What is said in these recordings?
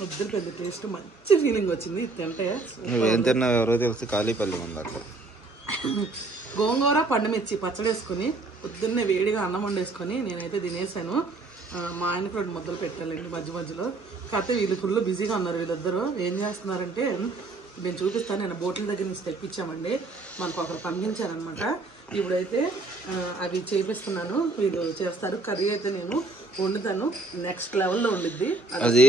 ముద్దలు పెద్ద టేస్ట్ మంచి ఫీలింగ్ వచ్చింది తింటే. నువ్వేం తిన్నా ఎవరో తెలిసి కాళీపల్లి ఉంది అక్కడ. గోంగూర పండుమిర్చి పచ్చడి వేసుకొని పొద్దున్నే వేడిగా అన్నం వండేసుకొని నేనైతే తినేసాను. మా ఆయనకు 2 ముద్దలు పెట్టాలండి మధ్య మధ్యలో. కాకపోతే వీళ్ళు ఫుల్ బిజీగా ఉన్నారు. వీళ్ళిద్దరూ ఏం చేస్తున్నారంటే నేను చూపిస్తాను. నేను బోట్ల దగ్గర నుంచి తెప్పించామండి, మనకు ఒకరు పంపించారనమాట. ఇప్పుడైతే అవి చేపిస్తున్నాను, వీళ్ళు చేస్తారు. కర్రీ అయితే నేను వండుతాను, నెక్స్ట్ లెవెల్లో వండిద్ది అది.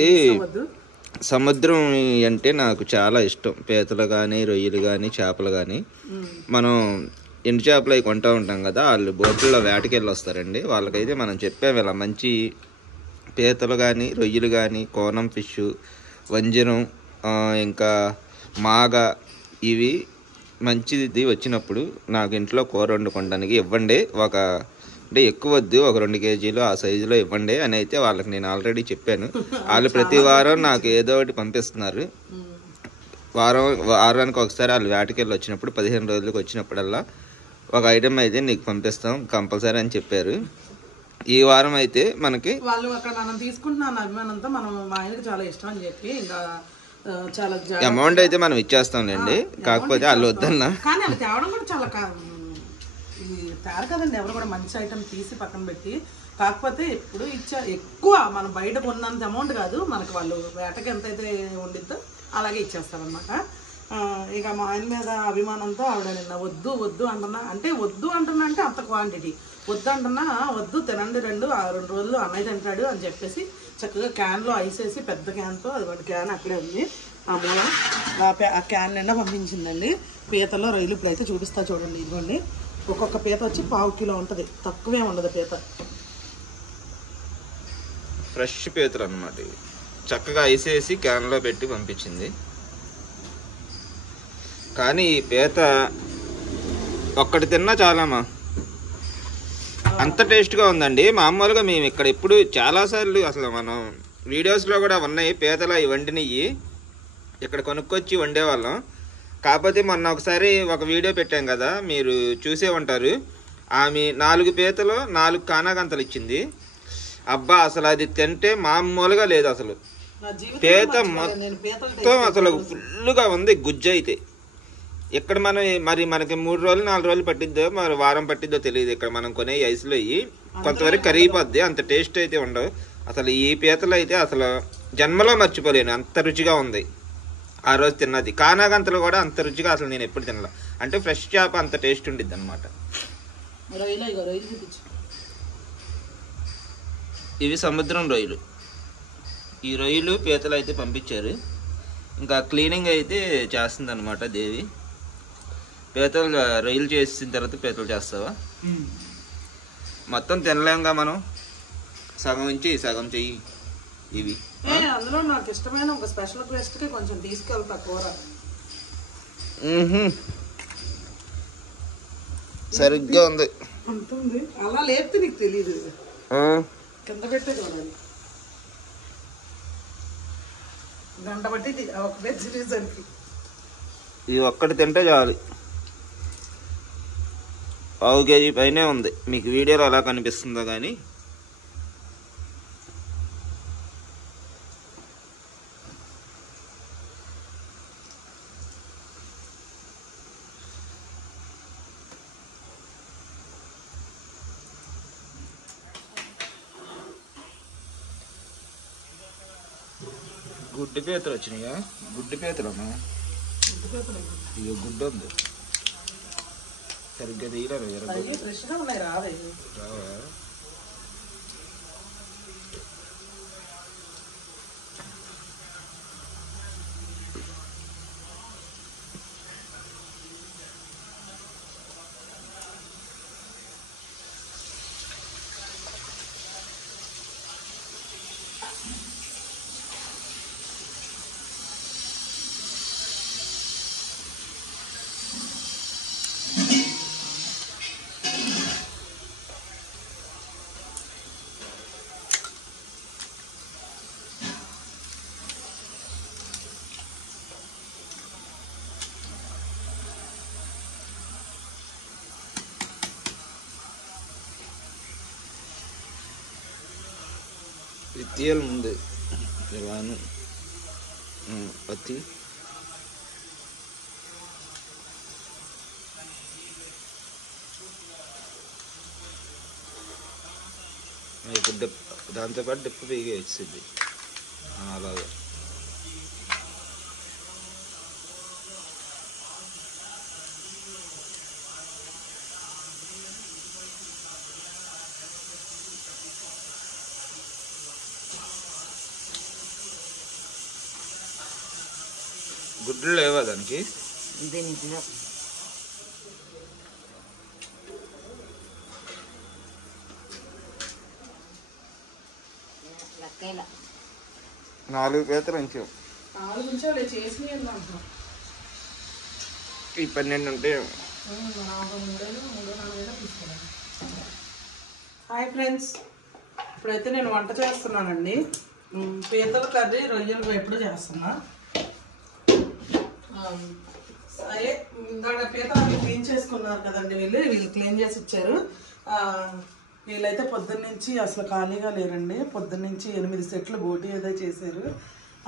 సముద్రం అంటే నాకు చాలా ఇష్టం. పీతలు కానీ, రొయ్యలు కానీ, చేపలు కానీ. మనం ఎండు చేపలు అవి కొంటూ ఉంటాం కదా, వాళ్ళు బోట్లలో వేటకెళ్ళి వస్తారండి. వాళ్ళకైతే మనం చెప్పాము ఇలా మంచి పీతలు కానీ, రొయ్యలు కానీ, కోనం ఫిష్, వంజరం, ఇంకా మాగ, ఇవి మంచిది వచ్చినప్పుడు నాకు ఇంట్లో కూర వండుకోవడానికి ఇవ్వండి. అంటే ఎక్కువ వద్దు, ఒక 2 కేజీలు ఆ సైజులో ఇవ్వండి అని అయితే వాళ్ళకి నేను ఆల్రెడీ చెప్పాను. వాళ్ళు ప్రతి వారం నాకు ఏదో ఒకటి పంపిస్తున్నారు. వారానికి ఒకసారి వాళ్ళు వేటకెళ్ళి వచ్చినప్పుడు 15 రోజులకు వచ్చినప్పుడల్లా ఒక ఐటెం అయితే నీకు పంపిస్తాం కంపల్సరీ అని చెప్పారు. ఈ వారం అయితే మనకి వాళ్ళు అక్కడ మనం తీసుకుంటున్నాను అభిమానంతో, మనం మా ఆయనకి చాలా ఇష్టం అని చెప్పి ఇంకా చాలా అమౌంట్ అయితే మనం ఇచ్చేస్తాంలేండి. కాకపోతే వాళ్ళు వద్దన్నా, కానీ అది తేవడం కూడా చాలా ఇది తేరు కదండి. ఎవరు కూడా మంచి ఐటెం తీసి పక్కన పెట్టి, కాకపోతే ఎప్పుడు ఎక్కువ మనం బయట కొన్నంత అమౌంట్ కాదు, మనకు వాళ్ళు వేటకి ఎంతైతే వండిద్దో అలాగే ఇచ్చేస్తారనమాట. ఇక మా ఆయన మీద అభిమానంతో ఆవిడ నిన్న వద్దు వద్దు అంటున్నా అంటే అంత క్వాంటిటీ వద్దు అంటున్నా, వద్దు తినండి 2 రోజులు అన్నయ్య తింటాడు అని చెప్పేసి చక్కగా క్యాన్లో ఐస్ వేసి పెద్ద క్యాన్తో, అది 1 క్యాన్ అక్కడే ఉంది ఆ మూల, ఆ క్యాన్ నిండా పంపించిందండి. పీతలో రొయ్యలు ఇప్పుడైతే చూపిస్తా చూడండి. ఇదిగోండి, ఒక్కొక్క పీత వచ్చి 1/2 కిలో ఉంటుంది, తక్కువే ఉండదు పీత. ఫ్రెష్ పీతలు అన్నమాట. చక్కగా ఐస్ వేసి క్యాన్లో పెట్టి పంపించింది. కానీ ఈ పీత ఒక్కటి తిన్నా చాలామా, అంత టేస్ట్గా ఉందండి. మామూలుగా మేము ఇక్కడ ఎప్పుడు చాలాసార్లు అసలు మనం వీడియోస్లో కూడా ఉన్నాయి పీతలు అవి వండినవి, ఇక్కడ కొనుక్కొచ్చి వండేవాళ్ళం. కాకపోతే మొన్న ఒకసారి ఒక వీడియో పెట్టాం కదా, మీరు చూసే ఉంటారు. ఆమె 4 పీతలు 4 కానాగంతలు ఇచ్చింది. అబ్బా అసలు అది తింటే మామూలుగా లేదు. అసలు పీత మొత్తం అసలు ఫుల్గా ఉంది గుజ్జు అయితే. ఇక్కడ మనం మనకి 3 రోజులు 4 రోజులు పట్టిద్దో, మరి వారం పట్టిద్దో తెలియదు. ఇక్కడ మనం కొనే ఐస్లో అయ్యి కొంతవరకు కరిగిపోద్ది, అంత టేస్ట్ అయితే ఉండవు. అసలు ఈ పీతలు అయితే అసలు జన్మలో మర్చిపోలేను, అంత రుచిగా ఉంది. ఆ రోజు తిన్నది కానాగంతలు కూడా అంత రుచిగా అసలు నేను ఎప్పుడు తినలే. అంటే ఫ్రెష్ చేప అంత టేస్ట్ ఉండిద్ది అనమాట. ఇవి సముద్రం రొయ్యలు. ఈ రొయ్యలు పీతలు అయితే పంపించారు. ఇంకా క్లీనింగ్ అయితే చేస్తుంది అనమాట దేవి. పీతలు రొయ్యలు చేసిన తర్వాత పీతలు చేస్తావా? మొత్తం తినలేంగా మనం, సగం ఉంచి సగం చెయ్యి. ఇవి అందులో నాకు ఇష్టమైన ఒక స్పెషల్ రిక్వెస్ట్కి కొంచెం తీసుకెళ్తా కూర. సరిగ్గా ఉంది, ఉంటుంది అలా లేపితే నీకు తెలీదు, కింద పెట్టే చూడాలి. గంట బట్టి ఒక వెజిటేరియన్కి ఇది ఒక్కటి తింటే చాలు. 1/2 కేజీ పైనే ఉంది. మీకు వీడియోలో ఎలా కనిపిస్తుందో కానీ గుడ్డి పీతలు వచ్చినాయా? గుడ్డి పీతలమ్మా, ఇక గుడ్డు ఉంది సరిగ్గా తీయలేరు. రావా? ఇది తీయాలి ముందు ఇలాను. పత్తి ఇప్పుడు దాంతోపాటు డిప్పు బిగి వచ్చింది అలాగే. గుడ్లు లేవా దానికి? దీనికి 4 పీతలు ఉంచాం. ఈ 12 ఉంటాయి. హాయ్ ఫ్రెండ్స్, ఇప్పుడైతే నేను వంట చేస్తున్నానండి. పీతల కర్రీ, రొయ్యలు ఎప్పుడు చేస్తున్నా. సరే, ఇందాక పీతలు క్లీన్ చేసుకున్నారు కదండి. వీళ్ళు క్లీన్ చేసి ఇచ్చారు. వీళ్ళైతే పొద్దున్న నుంచి అసలు ఖాళీగా లేరండి. పొద్దున్న నుంచి 8 సెట్లు బోటి ఏదో చేశారు.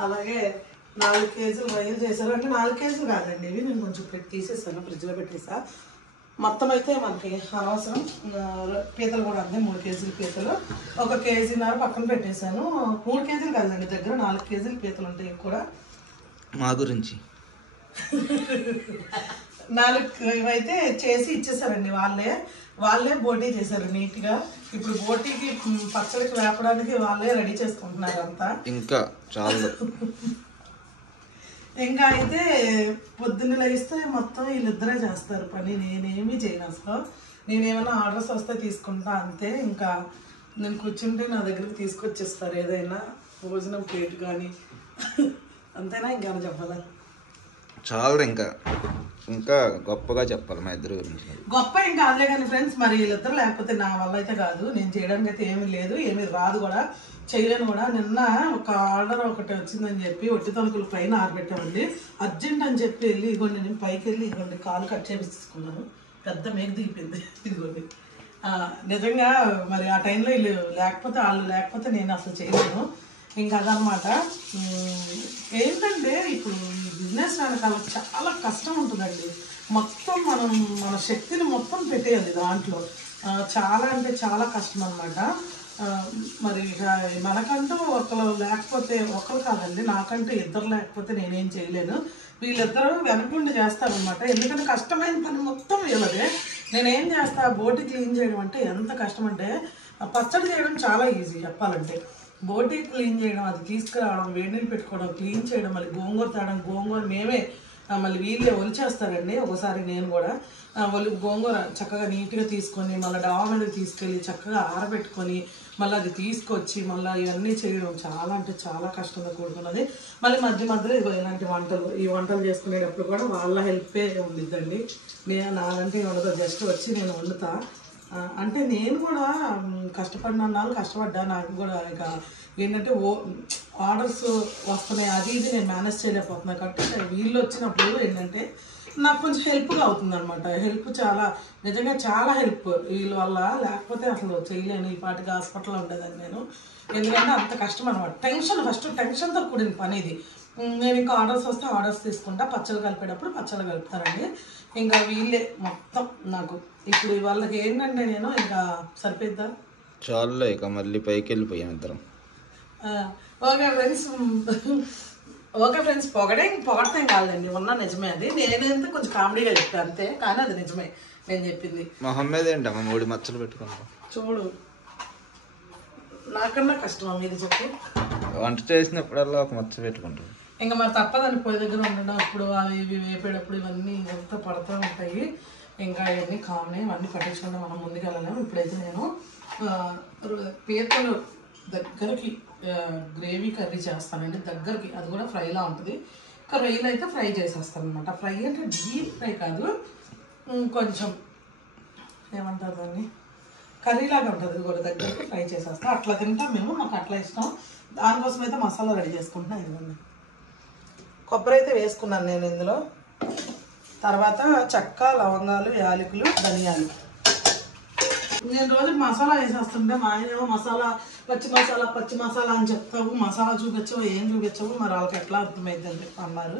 అలాగే 4 కేజీలు రొయ్యలు చేశారు. అంటే 4 కేజీలు కాదండి, ఇవి నేను కొంచెం తీసేసాను, ఫ్రిడ్జ్లో పెట్టేసా. మొత్తం అయితే మనకి అనవసరం. పీతలు కూడా అంతే, 3 కేజీల పీతలు, 1 కేజీన్నర పక్కన పెట్టేశాను. 3 కేజీలు కాదండి, దగ్గర 4 కేజీల పీతలు ఉంటాయి కూడా. మా గురించి 4 ఇవైతే చేసి ఇచ్చేసారండి. వాళ్ళే బోటీ చేశారు నీట్గా. ఇప్పుడు బోటీకి పచ్చడికి వేపడానికి వాళ్ళే రెడీ చేసుకుంటున్నారు అంతా. ఇంకా చాలా ఇంకా అయితే పొద్దున్న లేస్తే మొత్తం వీళ్ళిద్దరే చేస్తారు పని. నేనేమీ చేయను అసలు. నేనేమైనా ఆర్డర్స్ వస్తే తీసుకుంటా అంతే. ఇంకా నేను కూర్చుంటే నా దగ్గరికి తీసుకొచ్చేస్తారు ఏదైనా భోజనం ప్లేట్ కానీ. అంతేనా, ఇంకా చెప్పాలా? చాలా ఇంకా గొప్పగా చెప్పాలి మా ఇద్దరు గురించి. గొప్ప ఏం కాదులే కానీ ఫ్రెండ్స్, మరి వీళ్ళిద్దరు లేకపోతే నా వల్ల అయితే కాదు. నేను చేయడానికి అయితే ఏమీ లేదు, ఏమీ రాదు కూడా, చేయలేను కూడా. నిన్న ఒక ఆర్డర్ ఒకటి వచ్చిందని చెప్పి ఒట్టి తణుకులు పైన ఆరబెట్టామండి. అర్జెంట్ అని చెప్పి వెళ్ళి ఇదిగోండి, నేను పైకి వెళ్ళి ఇదిగోండి కాలు కట్ చేపించుకున్నాను. పెద్ద మేక దిగిపోయింది ఇదిగోండి. నిజంగా మరి ఆ టైంలో వాళ్ళు లేకపోతే నేను అసలు చేయలేను. ఇంకా అదనమాట. ఏంటంటే ఇప్పుడు బిజినెస్ వెనకాల చాలా కష్టం ఉంటుందండి. మొత్తం మన శక్తిని మొత్తం పెట్టేయాలి దాంట్లో. చాలా అంటే చాలా కష్టం అనమాట. మరి మనకంటూ ఒకరు లేకపోతే, ఒకరు కాదండి, నాకంటూ 2 లేకపోతే నేనేం చేయలేను. వీళ్ళిద్దరూ వెనకుండి చేస్తారనమాట. ఎందుకంటే కష్టమైన పని మొత్తం వీళ్ళదే. నేనేం చేస్తా, బోటి క్లీన్ చేయడం అంటే ఎంత కష్టం అంటే, పచ్చడి చేయడం చాలా ఈజీ చెప్పాలంటే. బోటీ క్లీన్ చేయడం, అది తీసుకురావడం, వేడి నీళ్ళు పెట్టుకోవడం, క్లీన్ చేయడం, మళ్ళీ గోంగూర తేవడం, గోంగూర మేమే మళ్ళీ వీళ్ళే ఒలిచేస్తారండి. ఒకసారి నేను కూడా గోంగూర చక్కగా నీట్గా తీసుకొని మళ్ళీ డాబా మీదకి తీసుకెళ్ళి చక్కగా ఆరబెట్టుకొని మళ్ళీ అది తీసుకొచ్చి మళ్ళీ ఇవన్నీ చేయడం చాలా అంటే చాలా కష్టంగా కూడుకున్నది. మళ్ళీ మధ్యలో ఇలాంటి ఈ వంటలు చేసుకునేటప్పుడు కూడా వాళ్ళ హెల్పే ఉండిద్దండి. నాలంటే ఉండదు, జస్ట్ వచ్చి నేను వండుతా. అంటే నేను కూడా కష్టపడినాళ్ళు కష్టపడ్డా. నాకు కూడా ఇక ఏంటంటే ఆర్డర్స్ వస్తున్నాయి, అది ఇది నేను మేనేజ్ చేయలేకపోతున్నాను. కాబట్టి వీళ్ళు వచ్చినప్పుడు ఏంటంటే నాకు కొంచెం హెల్ప్గా అవుతుంది అనమాట. హెల్ప్ నిజంగా చాలా హెల్ప్ వీళ్ళ వల్ల. లేకపోతే అసలు చేయలేను, ఈ పాటికి హాస్పిటల్లో ఉండేదాన్ని నేను. ఎందుకంటే అంత కష్టం అనమాట. ఫస్ట్ టెన్షన్తో కూడిన పని ఇది. నేను ఇంకా ఆర్డర్స్ వస్తే ఆర్డర్స్ తీసుకుంటా, పచ్చళ్ళు కలిపేటప్పుడు పచ్చళ్ళు కలుపుతానండి. ఇంకా వీళ్ళే మొత్తం నాకు. ఇప్పుడు వాళ్ళకి ఏంటంటే నేను ఇంకా సరిపోద్దా చాలా ఇక మళ్ళీ పైకి వెళ్ళిపోయాం ఇద్దరం. ఓకే ఫ్రెండ్స్, పొగడతాం కాదండి, ఉన్నా నిజమే. అది నేనైతే కొంచెం కామెడీగా చెప్పాను అంతే, కానీ అది నిజమే నేను చెప్పింది. మొహమ్మద్ ఏంటమ్మా 3 మచ్చలు పెట్టుకుంటాం. చూడు, నాకన్నా కష్టమా మీది చెప్పు. వంట చేసినప్పుడల్లా 1 మచ్చ పెట్టుకుంటాం. ఇంకా మరి తప్పదని పొయ్యి దగ్గర ఉండడం, అప్పుడు అవి ఇవి వేపేటప్పుడు ఇవన్నీ ఇదంతా పడుతూ ఉంటాయి. ఇంకా ఇవన్నీ కామనే, ఇవన్నీ పట్టించుకుంటే మనం ముందుకు వెళ్ళలేము. ఇప్పుడైతే నేను పీతలు దగ్గరికి గ్రేవీ కర్రీ చేస్తానండి. దగ్గరికి, అది కూడా ఫ్రైలా ఉంటుంది. ఇంకా రొయ్యలు అయితే ఫ్రై చేసేస్తాను అనమాట. ఫ్రై అంటే డీప్ ఫ్రై కాదు, కొంచెం ఏమంటారు దాన్ని, కర్రీలాగా ఉంటుంది. అది కూడా దగ్గరికి ఫ్రై చేసేస్తాం. అట్లా తింటాం మేము, మాకు అట్లా ఇష్టం. దానికోసం అయితే మసాలా రెడీ చేసుకుంటున్నాను. ఇదిగోండి, కొబ్బరి అయితే వేసుకున్నాను నేను ఇందులో. తర్వాత చెక్క, లవంగాలు, యాలకులు, ధనియాలు నేను రోజు మసాలా వేసేస్తుంటే మా ఆయన ఏమో పచ్చి మసాలా అని చెప్తావు, మసాలా చూపించవు, ఏం చూపించవు, మరి వాళ్ళకి ఎట్లా అర్థమైంది అని చెప్పి అన్నారు.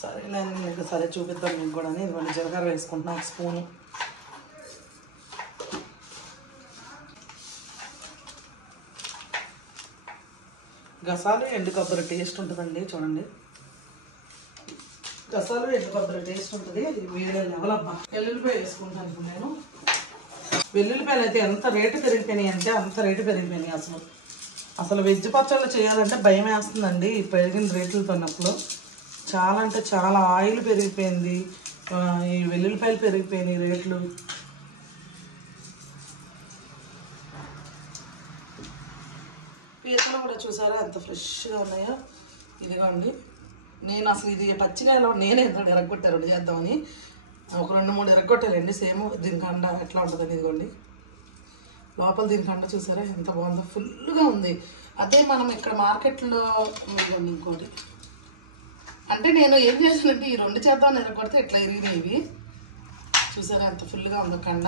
సరే నేను మీకు సరే చూపిద్దాం మీకు కూడా. ఇదిగోండి జీలకర్ర వేసుకుంటున్నా 1 స్పూను. గసాలు ఎండు కొబ్బరి టేస్ట్ ఉంటుందండి, చూడండి. గసాలు ఎండు కొబ్బరి టేస్ట్ ఉంటుంది. ఇది వేరే లెవెల్ అబ్బా. వెల్లుల్లిపాయ వేసుకుంటాను ఇప్పుడు నేను. వెల్లుల్లిపాయలు అయితే ఎంత రేటు పెరిగిపోయినాయి అంటే అంత రేటు పెరిగిపోయినాయి. అసలు వెజ్ పచ్చళ్ళు చేయాలంటే భయం వేస్తుందండి ఈ పెరిగిన రేట్లతో. అప్పుడు చాలా అంటే చాలా ఆయిల్ పెరిగిపోయింది, ఈ వెల్లుల్లిపాయలు పెరిగిపోయినాయి రేట్లు. పీతలు కూడా చూసారా ఎంత ఫ్రెష్గా ఉన్నాయో. ఇదిగోండి, నేను అసలు ఇది పచ్చికాయలో నేనే ఎంత ఎరగొట్టారు చేద్దామని ఒక 2-3 ఎరగొట్టాలండి. సేమ్ దీనికండ ఎట్లా ఉంటుందని. ఇదిగోండి లోపల దీనికండ చూసారా ఎంత బాగుందో, ఫుల్గా ఉంది. అదే మనం ఇక్కడ మార్కెట్లో ఇదిగోండి ఇంకోటి. అంటే నేను ఏం చేసానంటే ఈ 2 చేద్దామని ఎరగొడితే ఇట్లా ఇరిగినవి చూసారా ఎంత ఫుల్గా ఉందో కండ.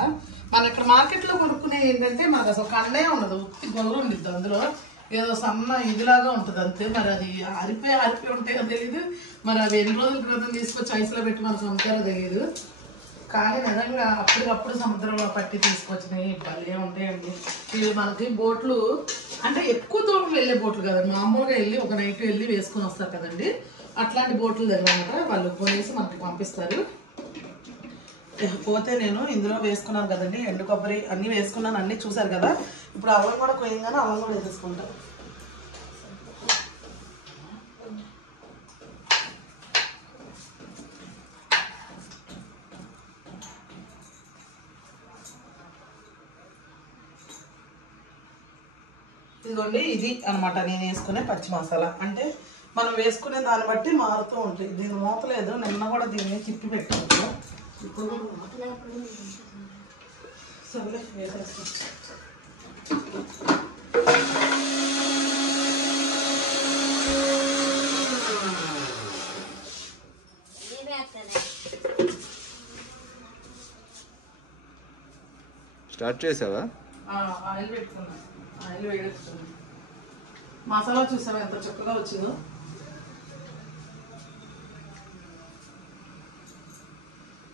మనం ఇక్కడ మార్కెట్లో కొనుక్కునే ఏంటంటే మనకు అసలు కండే ఉండదు, ఉత్తి గొర్రె ఉండిద్ది. అందులో ఏదో సన్న ఇదిలాగా ఉంటుంది అంతే. మరి అది ఆరిపోయి ఉంటాయో తెలియదు, మరి అవి ఎన్ని రోజుల క్రితం తీసుకొచ్చి ఐస్లో పెట్టి మనకు అమ్ముతారో తెలియదు. కానీ నిజంగా అప్పటికప్పుడు సముద్రంలో పట్టి తీసుకొచ్చినాయి భలే ఉంటాయండి. ఇవి మనకి బోట్లు అంటే ఎక్కువ దూరం వెళ్ళే బోట్లు కదండి, మామూలుగా వెళ్ళి ఒక నైట్ వెళ్ళి వేసుకొని వస్తారు కదండి. అట్లాంటి బోట్లు దగ్గర అనమాట వాళ్ళు కొనేసి మనకి పంపిస్తారు. పోతే నేను ఇందులో వేసుకున్నాను కదండి ఎండు కొబ్బరి అన్నీ వేసుకున్నాను, అన్నీ చూసారు కదా. ఇప్పుడు అల్లం కూడా కొయ్యంగానే అల్లం కూడా వేసేసుకుంటాను. ఇదిగోండి ఇది అనమాట నేను వేసుకునే పచ్చి మసాలా. అంటే మనం వేసుకునే దాన్ని బట్టి మారుతూ ఉంటుంది. దీని మూతలేదు, నిన్న కూడా దీన్ని తిప్పి పెట్టాను. ఇప్పుడు సరే వేసేస్తాం. స్టార్ట్ చేసావా? ఆయిల్ పెట్టుకున్నా, ఆయిల్ వేడెక్కుతుంది. మసాలా చూసావా ఎంత చక్కగా వచ్చిందో.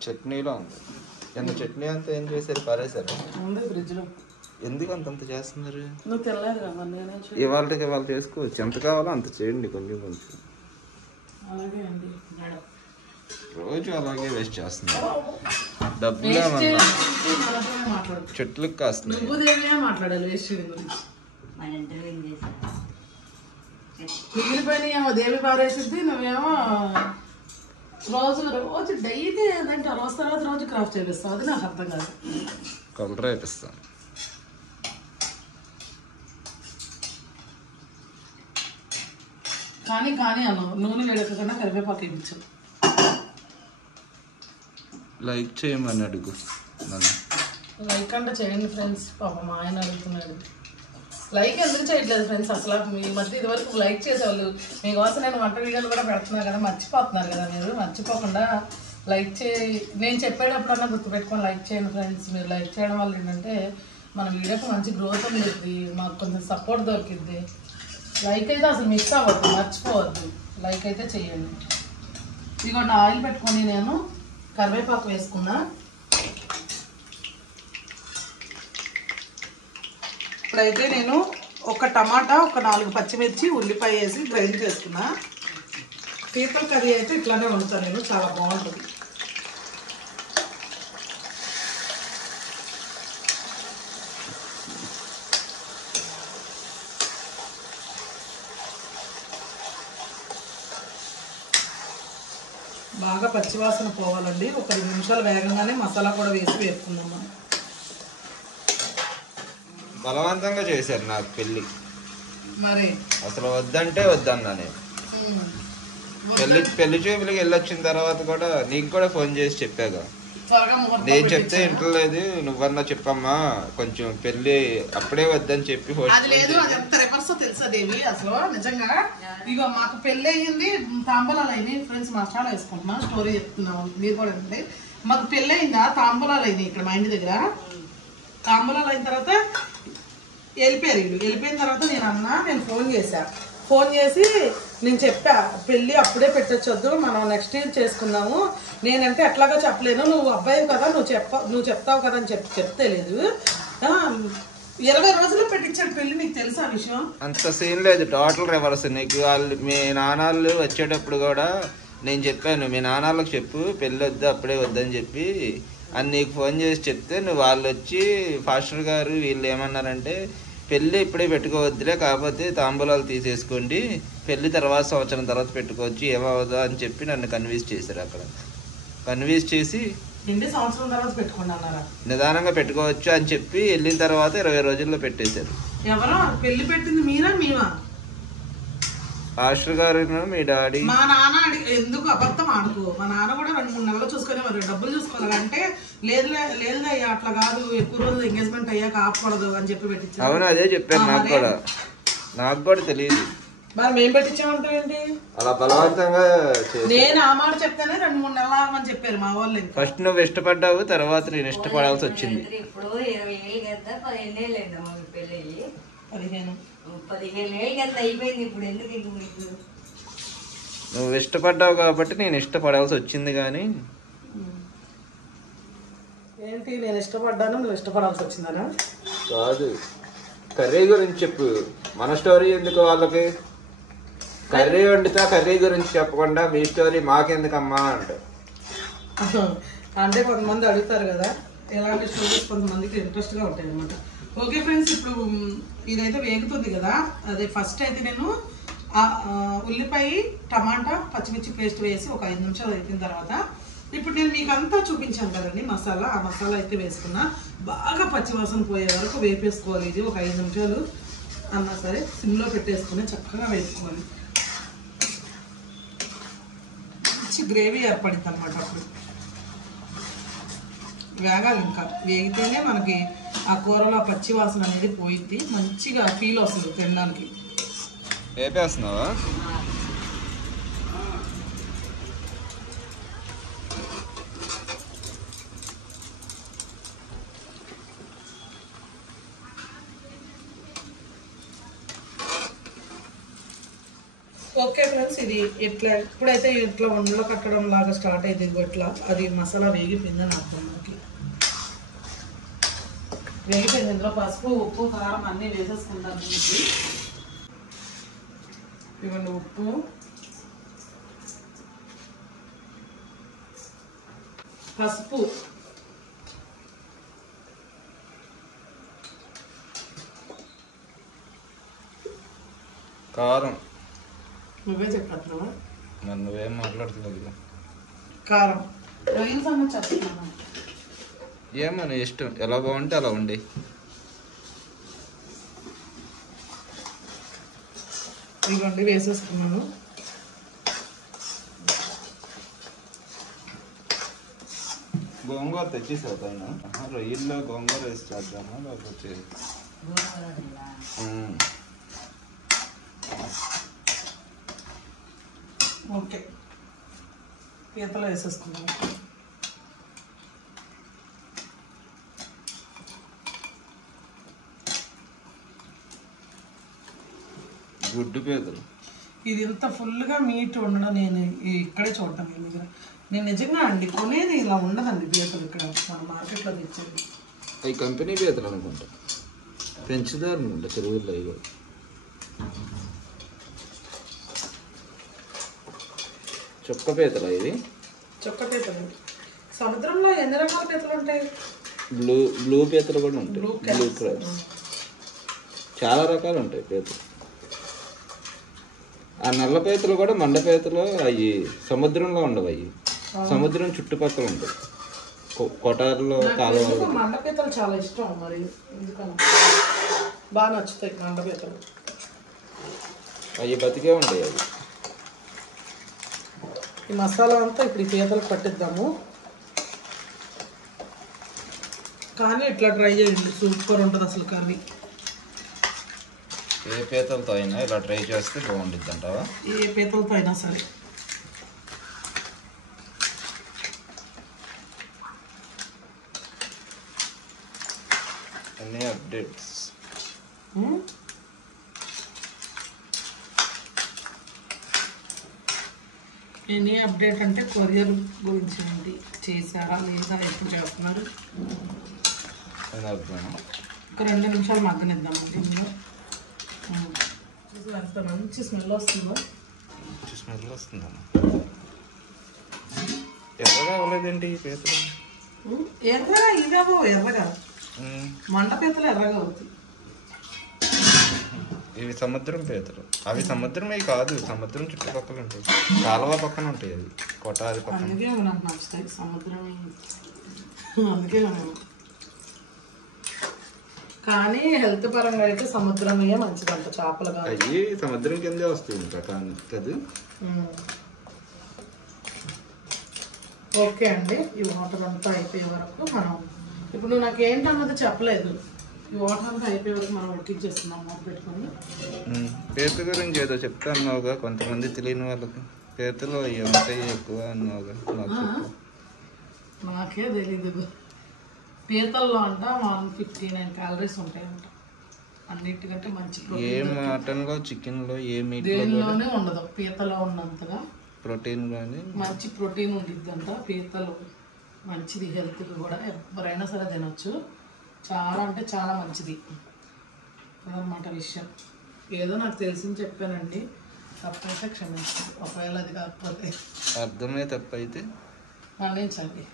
చట్నీలో ఉంది. ఎంత చట్నీ అంతా ఏం చేశారు? పారేశారు ఉంది ఫ్రిడ్జ్లో. ఎందుకు అంతంత చేస్తున్నారు? నువ్వు తినలేదు కదా, నేనే ఇవాళ చేసుకోవచ్చు. ఎంత కావాలో అంత చేయండి, కొంచెం కొంచెం. అలాగే అండి, రోజు అలాగే వేస్ట్ చేస్తున్నారు. డబ్బులు చెట్లకు కాస్తుంది. నువ్వు దేవియా మాట్లాడాలి వేస్ట్ చేయడం గురించి. మిగిలిపోయినాయేమో దేవి పారేసిద్ది, నువ్వేమో రోజు డైలీ ఏదంటే రోజు తర్వాత రోజు క్రాఫ్ట్ చేపిస్తావు. అది నాకు అర్థం కాదు. కలర్ వేపిస్తాను. కానీ అన్న నూనె వేడకకుండా కరివేపాకు ఇప్పించు. లైక్ చేయమని అడుగు నన్ను. లైక్ అంటే చేయండి ఫ్రెండ్స్. పాపం మా ఆయన అడుగుతున్నాడు. లైక్ ఎందుకు చేయట్లేదు ఫ్రెండ్స్? అసలు మీ మధ్య ఇదివరకు లైక్ చేసేవాళ్ళు. మీకోసం నేను వంట వీడియోలు కూడా పెడుతున్నాను కదా, మర్చిపోతున్నారు కదా మీరు. మర్చిపోకుండా లైక్ చేయి. నేను చెప్పేటప్పుడన్నా గుర్తుపెట్టుకొని లైక్ చేయండి ఫ్రెండ్స్. మీరు లైక్ చేయడం వల్ల ఏంటంటే మన వీడియోకి మంచి గ్రోత్ ఉంటుంది, మాకు కొంచెం సపోర్ట్ దొరికిద్ది. లైక్ అయితే అసలు మిస్ అవ్వద్దు, మర్చిపోవద్దు. లైక్ అయితే చెయ్యండి. ఇదిగోండి ఆయిల్ పెట్టుకొని నేను కరివేపాకు వేసుకున్నా. ఇప్పుడైతే నేను ఒక టమాటా, ఒక 4 పచ్చిమిర్చి, ఉల్లిపాయ వేసి గ్రైండ్ చేసుకున్నా. పీతల కర్రీ అయితే ఇట్లానే వండుతాను నేను, చాలా బాగుంటుంది. బాగా పచ్చివాసన పోవాలండి. ఒక 2 నిమిషాలు వేగంగానే మసాలా కూడా వేసి వేసుకుందాం మనం. బలవంతంగా చేశారు నాకు పెళ్ళి. మరి అసలు వద్దంటే వద్దన్నా నేను. పెళ్లి చూపులకి వెళ్ళొచ్చిన తర్వాత కూడా నీకు కూడా ఫోన్ చేసి చెప్పాగా. నేను చెప్తే ఇంటలేదు, నువ్వన్నా చెప్పమ్మా కొంచెం పెళ్లి అప్పుడే వద్దని చెప్పి. అది లేదు, అది ఎంత రివర్స్ తెలుసా దేవి అసలు నిజంగా. ఇగో మాకు పెళ్ళి అయ్యింది, తాంబూలాలు అయినాయి ఫ్రెండ్స్. మసాలా వేసుకుంటున్నా, స్టోరీ చెప్తున్నాం మీరు కూడా. అంటే మాకు పెళ్ళి అయిందా, తాంబూలాలు అయినాయి ఇక్కడ మా ఇంటి దగ్గర. తాంబూలాలు అయిన తర్వాత వెళ్ళిపోయారు వీళ్ళు. వెళ్ళిపోయిన తర్వాత నేను ఫోన్ చేసి నేను చెప్పా పెళ్ళి అప్పుడే పెట్టొచ్చొద్దు, మనం నెక్స్ట్ ఇయర్ చేసుకుందాము. నేనంటే ఎట్లాగా చెప్పలేను, నువ్వు అబ్బాయి కదా నువ్వు చెప్తావు కదా అని చెప్తే లేదు. 20 రోజుల్లో పెట్టించాడు పెళ్ళి. నీకు తెలుసా ఆ విషయం? అంత సీన్ లేదు, టోటల్ రివర్స్. నీకు వాళ్ళు మీ నాన్నలు వచ్చేటప్పుడు కూడా నేను చెప్పాను, మీ నాన్నలకు చెప్పు పెళ్ళి వద్దు అప్పుడే వద్దని చెప్పి అని నీకు ఫోన్ చేసి చెప్తే నువ్వు వాళ్ళు వచ్చి ఫాస్టర్ గారు వీళ్ళు ఏమన్నారంటే పెళ్ళి ఇప్పుడే పెట్టుకోవద్దులే, కాకపోతే తాంబూలాలు తీసేసుకోండి, పెళ్ళి తర్వాత సంవత్సరం తర్వాత పెట్టుకోవచ్చు ఏమవుదా అని చెప్పి నన్ను కన్విన్స్ చేశారు. అక్కడ కన్విన్స్ చేసి సంవత్సరం తర్వాత పెట్టుకోండి అన్నారా? నిదానంగా పెట్టుకోవచ్చు అని చెప్పి వెళ్ళిన తర్వాత 20 రోజుల్లో పెట్టేశారు. ఎవరో పెళ్లి పెట్టింది మీరా మేమా? పాస్టర్ గారు మీ డాడీ. మా నాన్న ఎందుకు అబద్ధం ఆడుకో, మా నాన్న కూడా 2-3 నెలలు చూసుకునేవారు, డబ్బులు చూసుకోవాలి అంటే లేదయ్యా అట్లా కాదు, ఎక్కువ రోజులు ఎంగేజ్మెంట్ అయ్యాక ఆపకూడదు అని చెప్పి పెట్టించారు. అవును అదే చెప్పారు నాకు కూడా తెలియదు. మరి మేము పెట్టించామంటారేంటి? అలా బలవంతంగా నేను ఆ మాట చెప్తానే 2-3 నెలలు ఆగమని చెప్పారు మా వాళ్ళు. ఫస్ట్ నువ్వు ఇష్టపడ్డావు, తర్వాత నేను ఇష్టపడాల్సి వచ్చింది. ఇప్పుడు 20 ఏళ్ళు కదా, 15 ఏళ్ళు అయింది పెళ్ళి. 15 ఏళ్ళు కదా అయిపోయింది. ఇప్పుడు ఎందుకు నువ్వు ఇష్టపడ్డావు కాబట్టి నేను ఇష్టపడాల్సి వచ్చింది. కానీ ఏంటి నేను ఇష్టపడ్డాను నువ్వు ఇష్టపడాల్సి వచ్చిందనా? కాదు, కర్రీ గురించి చెప్పు. మన స్టోరీ ఎందుకు వాళ్ళకి? కర్రీ వండితే కర్రీ గురించి చెప్పకుండా మీ స్టోరీ మాకెందుకమ్మా అంటారు. అంటే కొంతమంది అడుగుతారు కదా, ఎలాంటి స్టోరీస్ కొంతమందికి ఇంట్రెస్ట్గా ఉంటాయి అనమాట. ఓకే ఫ్రెండ్స్, ఇప్పుడు ఇదైతే వేగుతుంది కదా, అదే ఫస్ట్ అయితే నేను ఉల్లిపాయ, టమాటా, పచ్చిమిర్చి పేస్ట్ వేసి ఒక 5 నిమిషాలు అయిపోయిన తర్వాత ఇప్పుడు నేను మీకు అంతా చూపించాను కదండి మసాలా, ఆ మసాలా అయితే వేసుకున్నా. బాగా పచ్చివాసన పోయే వరకు వేపేసుకోవాలి. ఇది ఒక 5 నిమిషాలు అన్నా సరే సిమ్లో పెట్టేసుకుని చక్కగా వేసుకోవాలి. మంచి గ్రేవీ ఏర్పడింది అనమాట. అప్పుడు వేగాలి, ఇంకా వేగితేనే మనకి ఆ కూరలో పచ్చి వాసన అనేది పోయింది, మంచిగా ఫీల్ వస్తుంది తినడానికి. వేపేస్తున్నావా? ఓకే ఫ్రెండ్స్, ఇది ఇప్పుడైతే ఇట్లా వండలో కట్టడం లాగా స్టార్ట్ అవుతుంది. ఇట్లా అది మసాలా వేగిపోయిందని అర్థం. మనకి వేగిపోయింది. ఇందులో పసుపు, ఉప్పు, కారం అన్నీ వేసేసుకుంటాను. ఇవ్వండి ఉప్పు, పసుపు, కారం. నువ్వే చెప్పట్లేవా? మరి నువ్వేం మాట్లాడుతున్నావు? కారం, రొయ్యల సంగతి చెప్తున్నాను. ఏమో నీ ఇష్టం, ఎలా బాగుంటే అలా ఉండి. ఇవ్వండి వేసేసుకున్నాను. గోంగూర తెచ్చేసావు పైన. రొయ్యల్లో గోంగూర వేసి చేద్దామా లేకపోతే? ఓకే, పీతలు వేసేసుకున్నాను. గుడ్డు పీతలు. ఇది ఇంత ఫుల్గా మీట్ ఉండడం నేను ఇక్కడే చూడటం. నేను నిజంగా అండి కొనేది ఇలా ఉండదండి పీతలు. ఇక్కడ మన మార్కెట్లో తెచ్చేది అవి కంపెనీ పీతలు అనుకుంటా, పెంచుతారు అనుకుంటా చెరువుల్లో. ఇవి చుక్క పీతలు. ఇవి చుక్క పీతలు. సముద్రంలో ఎన్ని రకాల పీతలు ఉంటాయి? బ్లూ పీతలు కూడా ఉంటాయి. బ్లూ క్రాబ్స్ చాలా రకాలు ఉంటాయి పీతలు. ఆ నల్ల పీతలు కూడా మండ పీతలు. అవి సముద్రంలో ఉండవు, అవి సముద్రం చుట్టుపక్కల ఉంటాయి, కొటారులో, కాలువలో. మండ పీతలు చాలా ఇష్టం మరి, ఎందుకన్నా బాగా నచ్చుతాయి మండ పీతలు. అవి బతికే ఉంటాయి. అవి ఈ మసాలా అంతా ఇప్పుడు ఈ పీతలకు పట్టిద్దాము. కానీ ఇట్లా ట్రై చేయండి, సూపర్ ఉంటుంది అసలు కర్రీ. ఏ పీతలతో అయినా ఇలా ట్రై చేస్తే బాగుంటుంది అంటావా? ఏ పీతలతో అయినా సరే. అప్డేట్స్. ఎనీ అప్డేట్ అంటే కొరియర్ గురించి ఏంటి, చేశారా లేదా, ఎప్పుడు చేస్తున్నారు? ఒక 2 నిమిషాలు మగ్గనిద్దామండి ఇందులో. అంత మంచి స్మెల్ వస్తుందో. మంచి స్మెల్ వస్తుందమ్మా. ఎర్రగా అవ్వలేదేంటి పీతలు? ఎర్రగా ఇదేమో ఎర్రగా, మండ పీతలు ఎర్రగా అవుతాయి. ఇవి సముద్రం పీతలు. అవి సముద్రమే కాదు, సముద్రం చుట్టుపక్కల ఉంటాయి, కాలువ పక్కన ఉంటాయి అవి, కొటాది పక్కన. అందుకే నాకు నచ్చుతాయి సముద్రమే. అందుకే కానీ హెల్త్ పరంగా అయితే సముద్రమే మంచిదంట, చేపలుగా. అవి సముద్రం కిందే వస్తాయి ఇంకా కానీ కదా. ఓకే అండి, ఈ వాటర్ అంతా అయిపోయే వరకు మనం ఇప్పుడు నాకు ఏంటన్నది చెప్పలేదు. ఈ వాటర్ అంతా అయిపోయే వరకు మనం ఉడికించేస్తున్నాం మూత పెట్టుకొని. పీత గురించి ఏదో చెప్తా అన్నావుగా, కొంతమంది తెలియని వాళ్ళకి. పీతలు అవి ఉంటాయి ఎక్కువ అన్నావుగా, నాకే తెలీదు. పీతల్లో అంట 159 క్యాలరీస్ ఉంటాయంట. అన్నిటికంటే మంచి ఏ మటన్లో, చికెన్లో, ఏ మీట్ దేనిలోనే ఉండదు పీతలో ఉన్నంతగా ప్రోటీన్ కానీ మంచి ప్రోటీన్ ఉండిద్దంట. పీతలు మంచిది, హెల్త్కి కూడా ఎవరైనా సరే తినొచ్చు. చాలా అంటే చాలా మంచిది అదనమాట విషయం. ఏదో నాకు తెలిసింది చెప్పానండి, తప్పైతే క్షమించండి. ఒకవేళ అది కాకపోతే, అర్థమే తప్పైతే మన్నించండి.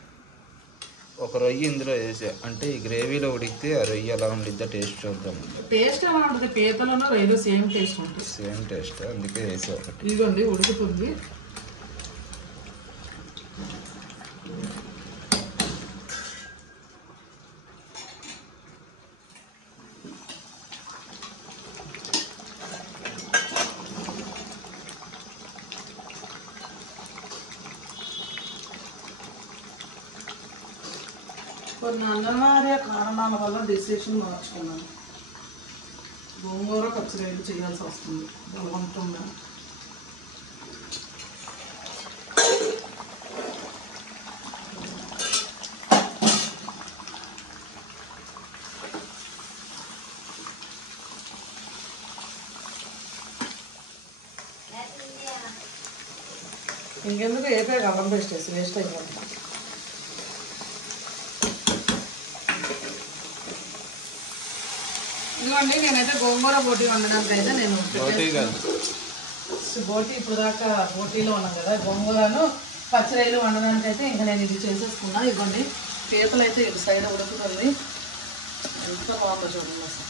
ఒక రొయ్యి ఇందులో వేసా అంటే ఈ గ్రేవీలో ఉడికితే ఆ రొయ్యి ఎలా ఉండిద్దో టేస్ట్ చూద్దాం. టేస్ట్ ఎలా ఉంటుంది? పీతలోనూ రొయ్యలు సేమ్ టేస్ట్ ఉంటుంది. సేమ్ టేస్ట్, అందుకే వేసా ఒకటి. ఇదిగోండి ఉడుకుతుంది. కొన్ని అన్నవార్య కారణాల వల్ల డెసిషన్ మార్చుకున్నాను. గోంగూర పచ్చిరొయ్యలు చేయాల్సి వస్తుంది బలవంతంగా. ఇంకెందుకు ఏపీ అల్లం పేస్ట్ వేసి వేస్ట్ అయిపోతుంది. ఇదిగోండి నేనైతే గోంగూర బోటీ వండడానికి అయితే నేను బోటీ ఇప్పుడు దాకా బోటీలో ఉన్నాను కదా, గోంగూరను పచ్చిరొయ్యలు వండడానికి అయితే ఇంకా నేను ఇది చేసేసుకున్నా. ఇదిగోండి పీతలు అయితే ఇటు సైడ్ ఉడుకుతుంది. ఎంత బాగుందో చూడండి అసలు.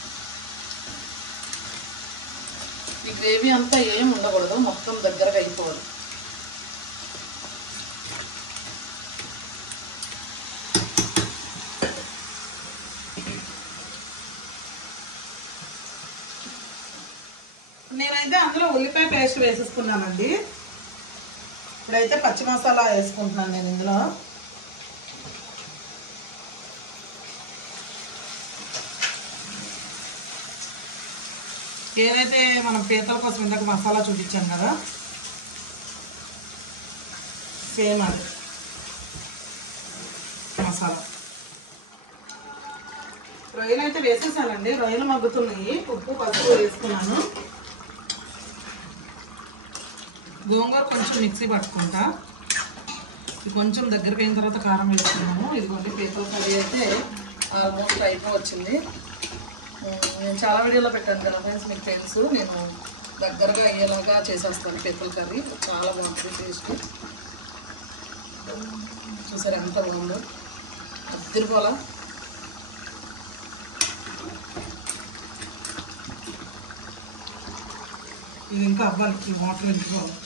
ఈ గ్రేవీ అంతా ఏం ఉండకూడదు, మొత్తం దగ్గరగా అయిపోవాలి. నేనైతే అందులో ఉల్లిపాయ పేస్ట్ వేసేసుకున్నానండి. ఇప్పుడైతే పచ్చి మసాలా వేసుకుంటున్నాను నేను ఇందులో. ఏదైతే మనం పీతల కోసం ఇందాక మసాలా చూపించాం కదా, సేమ్ అది మసాలా. రొయ్యలు అయితే వేసేసానండి, రొయ్యలు మగ్గుతున్నాయి. ఉప్పు పసుపు వేసుకున్నాను. గోంగూర కొంచెం మిక్సీ పట్టుకుంటా. ఇది కొంచెం దగ్గరికి అయిన తర్వాత కారం వేసుకున్నాము. ఇదిగోండి పీతల కర్రీ అయితే ఆల్మోస్ట్ అయిపోవచ్చింది. నేను చాలా వీడియోలో పెట్టాను కదా ఫ్రెండ్స్, మీకు తెలుసు. నేను దగ్గరగా అయ్యేలాగా చేసేస్తాను పీతల కర్రీ, చాలా బాగుంటుంది టేస్ట్. చూసారు ఎంత బాగుందో, అద్దరిపోలా. ఇది ఇంకా అవ్వాలి, ఈ వాటర్ వెళ్ళిపోవాలి.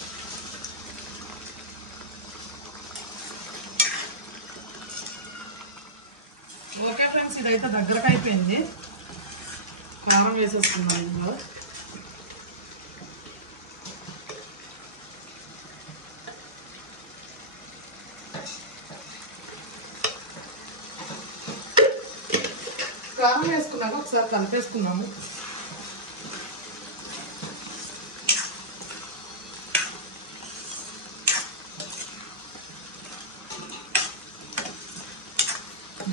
ఓకే ఫ్రెండ్స్, ఇదైతే దగ్గరకు అయిపోయింది. కారం వేసేస్తున్నాను ఇందులో. కారం వేసుకున్నాక ఒకసారి కలిపేసుకున్నాము.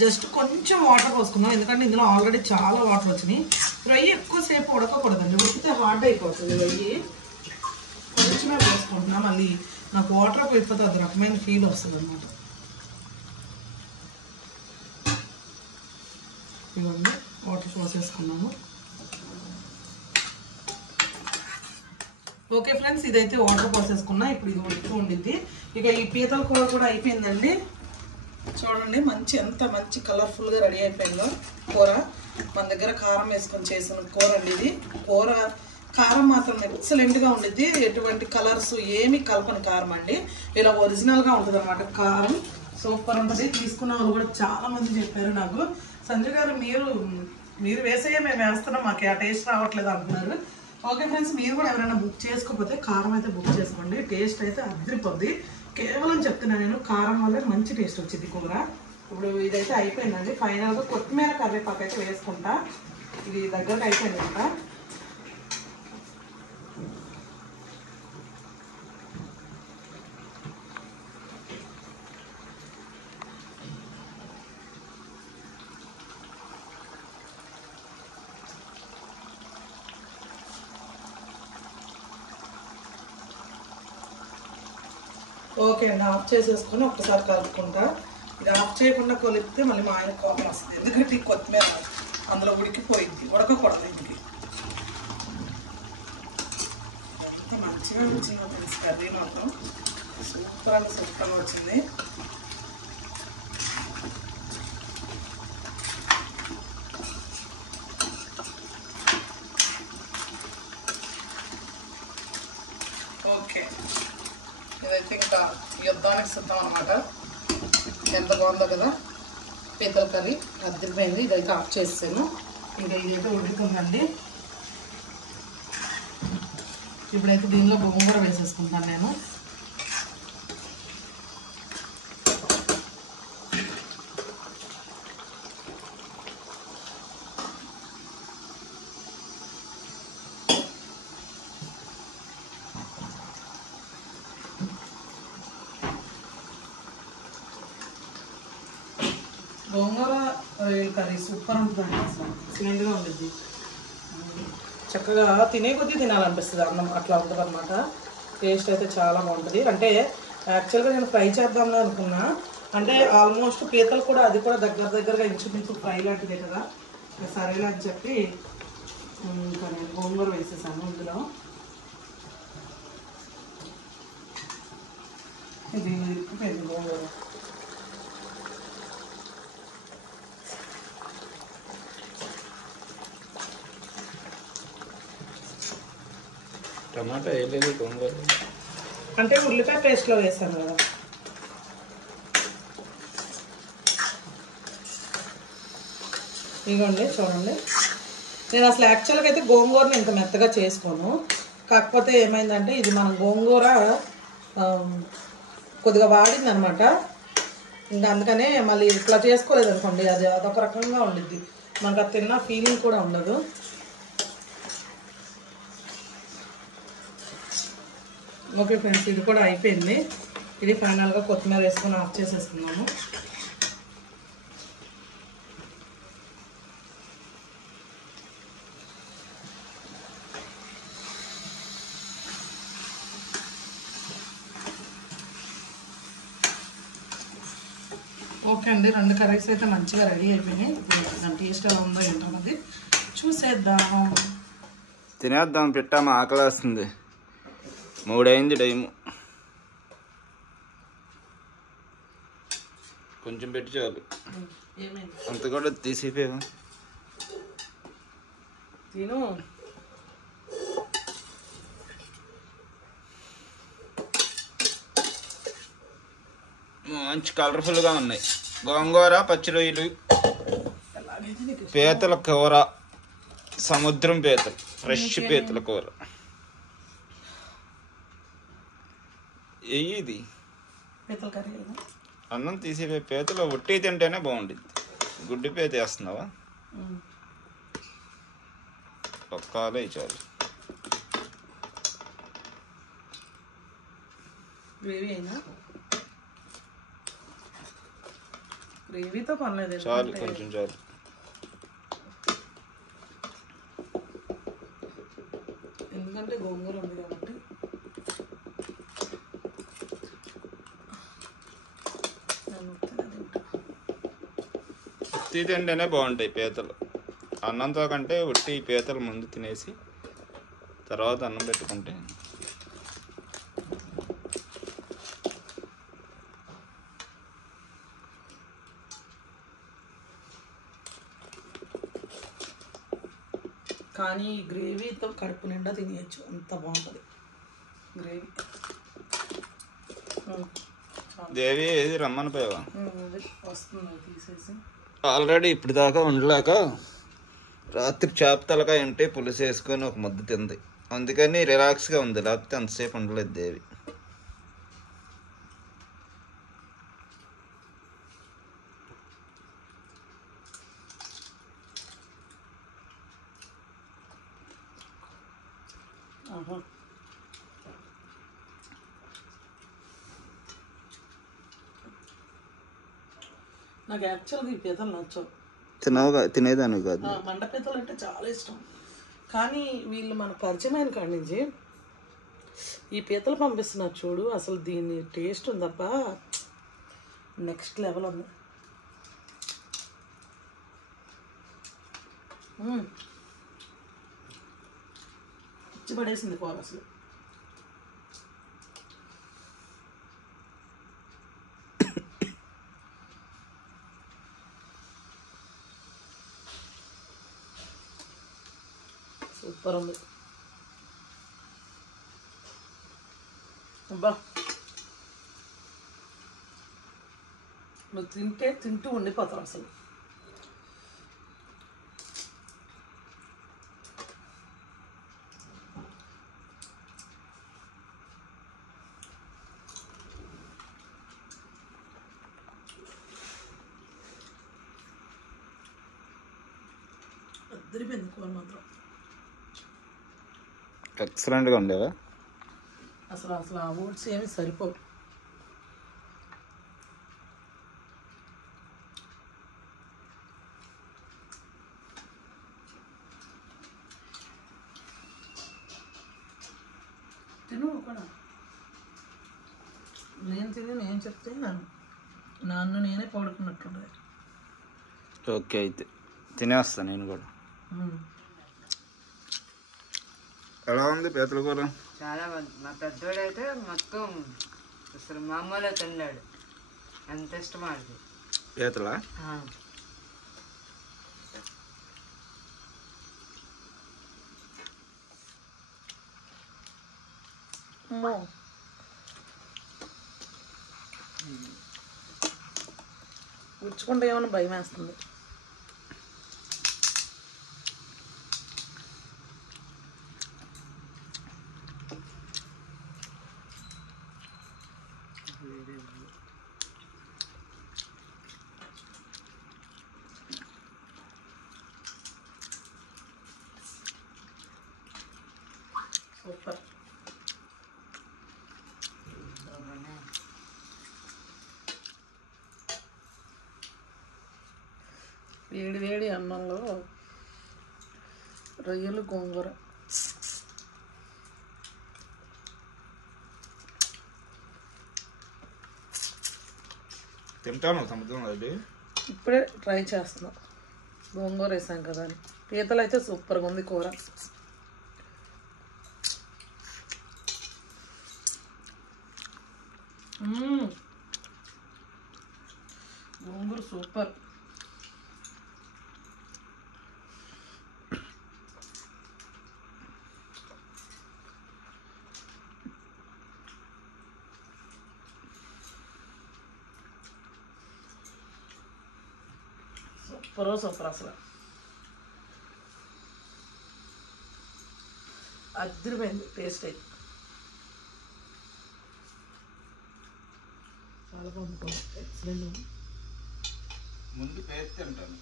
జస్ట్ కొంచెం వాటర్ పోసుకున్నాం, ఎందుకంటే ఇందులో ఆల్రెడీ చాలా వాటర్ వచ్చినాయి. రొయ్యి ఎక్కువసేపు ఉడకకూడదండి, ఉడికితే హార్డ్ అయిపోతుంది రొయ్యి. కొంచెమే పోసుకుంటున్నా, మళ్ళీ నాకు వాటర్ పోయిపోతే అది రకమైన ఫీల్ వస్తుంది అన్నమాట. ఇవన్నీ వాటర్ పోసేసుకున్నాము. ఓకే ఫ్రెండ్స్, ఇదైతే వాటర్ పోసేసుకున్నా. ఇప్పుడు ఇది ఉడుకుతూ ఉండిద్ది. ఇక ఈ పీతల కూర కూడా అయిపోయిందండి. చూడండి ఎంత మంచి కలర్ఫుల్గా రెడీ అయిపోయిందో కూర. మన దగ్గర కారం వేసుకొని చేసిన కూర అండి ఇది. కూర కారం మాత్రం ఎక్సలెంట్గా ఉండిద్ది, ఎటువంటి కలర్స్ ఏమి కలపని కారం అండి. ఇలా ఒరిజినల్గా ఉంటుంది అన్నమాట కారం. సూపర్ ఉంటుంది. తీసుకున్న వాళ్ళు కూడా చాలా మంది చెప్పారు నాకు, సంజయ్ గారు మీరు వేసేయే మేము వేస్తున్నాం, మాకు ఆ టేస్ట్ రావట్లేదు అంటున్నారు. ఓకే ఫ్రెండ్స్, మీరు కూడా ఎవరైనా బుక్ చేసుకోకపోతే కారం అయితే బుక్ చేసుకోండి. టేస్ట్ అయితే అదిరిపోద్ది. కేవలం చెప్తున్నా నేను, కారం వల్ల మంచి టేస్ట్ వచ్చింది కూర. ఇప్పుడు ఇదైతే అయిపోయిందండి. ఫైనల్గా కొత్తిమీర కరివేపాకు అయితే వేసుకుంటా. ఇది దగ్గరకు అయిపోయింది కదా. ఓకే అండి, ఆఫ్ చేసేసుకొని ఒక్కసారి కలుపుకుంటా. ఇది ఆఫ్ చేయకుండా కొలిపితే మళ్ళీ మా ఆయన కోపం వస్తుంది, ఎందుకంటే ఈ కొత్తిమీర అందులో ఉడికిపోయింది, ఉడకకూడదు. ఇంటికి ఎంత మంచిగా వచ్చిందో తెలుసు, కర్రీ మాత్రం సూపర్ అంటే సూపర్గా వచ్చింది. ఓకే, ఇదైతే ఇంకా యుద్ధానికి సిద్ధం అనమాట. ఎంత బాగుందో కదా పీతల కర్రీ, అద్దరిపోయింది. ఇదైతే ఆఫ్ చేసాను. ఇంకా ఇదైతే ఉడుకుతుందండి. ఇప్పుడైతే దీనిలో గోంగూర వేసేసుకుంటాను నేను. గోంగూర రొయ్యల కర్రీ సూపర్ ఉంటుందండి, అసలు ఎక్సలెంట్గా ఉంటుంది. చక్కగా తినే కొద్దీ తినాలనిపిస్తుంది అన్నం, అట్లా ఉంటుంది అనమాట. టేస్ట్ అయితే చాలా బాగుంటుంది. అంటే యాక్చువల్గా నేను ఫ్రై చేద్దామని అనుకున్నా, అంటే ఆల్మోస్ట్ పీతలు కూడా అది కూడా దగ్గరగా ఇంచుమించు ఫ్రై లాంటిదే కదా, సరేలే అని చెప్పి ఇంకా నేను గోంగూర వేసేసాను ఇందులో. ఇది ఇరికిపోయింది గోంగూర. టమాటా వేయలేదు, గోంగూర అంటే ఉల్లిపాయ పేస్ట్లో వేసాను కదా. ఇదిగోండి చూడండి, నేను అసలు యాక్చువల్గా అయితే గోంగూరని ఇంత మెత్తగా చేసుకోను. కాకపోతే ఏమైందంటే ఇది మనం గోంగూర కొద్దిగా వాడింది అనమాట. ఇంకా అందుకనే మళ్ళీ ఇట్లా చేసుకోలేదు అనుకోండి, అదొక రకంగా ఉండిద్ది, మనకు అది తిన్న ఫీలింగ్ కూడా ఉండదు. ఓకే ఫ్రెండ్స్, ఇది కూడా అయిపోయింది. ఇది ఫైనల్గా కొత్తిమీర వేసుకొని ఆఫ్ చేసేసుకున్నాము. ఓకే అండి, 2 కర్రీస్ అయితే మంచిగా రెడీ అయిపోయినాయి. దాని టేస్ట్ ఎలా ఉందో ఏంటన్నది చూసేద్దాం. తినేద్దాం, పెట్టామా ఆకలి వస్తుంది. 3 అయింది టైము. కొంచెం పెట్టి చాలు, అంత కూడా తీసిపోయావా తిను. మంచి కలర్ఫుల్గా ఉన్నాయి. గోంగూర, పచ్చి రొయ్యలు, పీతల కూర, సముద్రం పీతలు, ఫ్రెష్ పీతల కూర. ఇది అన్నం తీసిపోయి పీతలు ఒట్టి తింటేనే బాగుంటుంది. గుడ్డి పీత వేస్తున్నావా? ఒక్కాలే చాలు. గ్రేవీతో పర్లేదు, చాలు కొంచెం చాలు. ఎందుకంటే గోంగూర ఉంది కాబట్టి. ఉత్తి తింటేనే బాగుంటాయి పీతలు. అన్నంతో కంటే ఉట్టి పీతలు ముందు తినేసి తర్వాత అన్నం పెట్టుకుంటే. కానీ ఈ గ్రేవీతో కడుపు నిండా తినేయచ్చు, అంత బాగుంటుంది గ్రేవీ. దేవి ఏది రమ్మని పోయావా? వస్తుంది తీసేసి. ఆల్రెడీ ఇప్పుడు దాకా ఉండలేక రాత్రి చేప తలకాయ ఉంటే పులుసు వేసుకొని ఒక ముద్ద తింది, అందుకని రిలాక్స్గా ఉంది. లేకపోతే అంతసేపు ఉండలేదు దేవి. నాకు యాక్చువల్గా ఈ పీతలు నచ్చవు. తినేదాన్ని కాదు. మండ పీతలు అంటే చాలా ఇష్టం. కానీ వీళ్ళు మనకు పరిచయమైన కాడి నుంచి ఈ పీతలు పంపిస్తున్నారు చూడు, అసలు దీని టేస్ట్ ఉందప్ప నెక్స్ట్ లెవెల్ ఉంది. ఇచ్చి పడేసింది కూర అసలు. సూపర్ ఉంది. అబ్బా నువ్వు తింటూ ఉండిపోతావు అసలు. అద్దరిపోయింది కూర మాత్రం. ఎక్సలెంట్గా ఉండేవా అసలు అసలు ఆ ఓట్స్ ఏమి సరిపోవు. తిను కూడా. నేను తిని నేను చెప్తే నన్ను నేనే పడుకున్నట్టుండే. ఓకే అయితే తినేస్తాను నేను కూడా. ఎలా ఉంది పీతల కూర? చాలా బాగుంది. మా పెద్దోడు అయితే మొత్తం అసలు మామూలుగా తిన్నాడు, ఎంత ఇష్టం అది పీతలా. గుచ్చుకుంటే ఏమైనా భయం వేస్తుంది. సూపర్. వేడి వేడి అన్నంలో రొయ్యలు గోంగూర. తింటాను సముద్రం అది. ఇప్పుడే ట్రై చేస్తున్నాం, గోంగూర వేసాం కదా అని. పీతలు అయితే సూపర్గా ఉంది కూర. గోంగూర సూపర్. సూపర్ అసలు అదిరిపోయింది టేస్ట్ అయితే. చాలా బాగుంది. ఎక్సలెంట్. ముందు పీత తింటాను.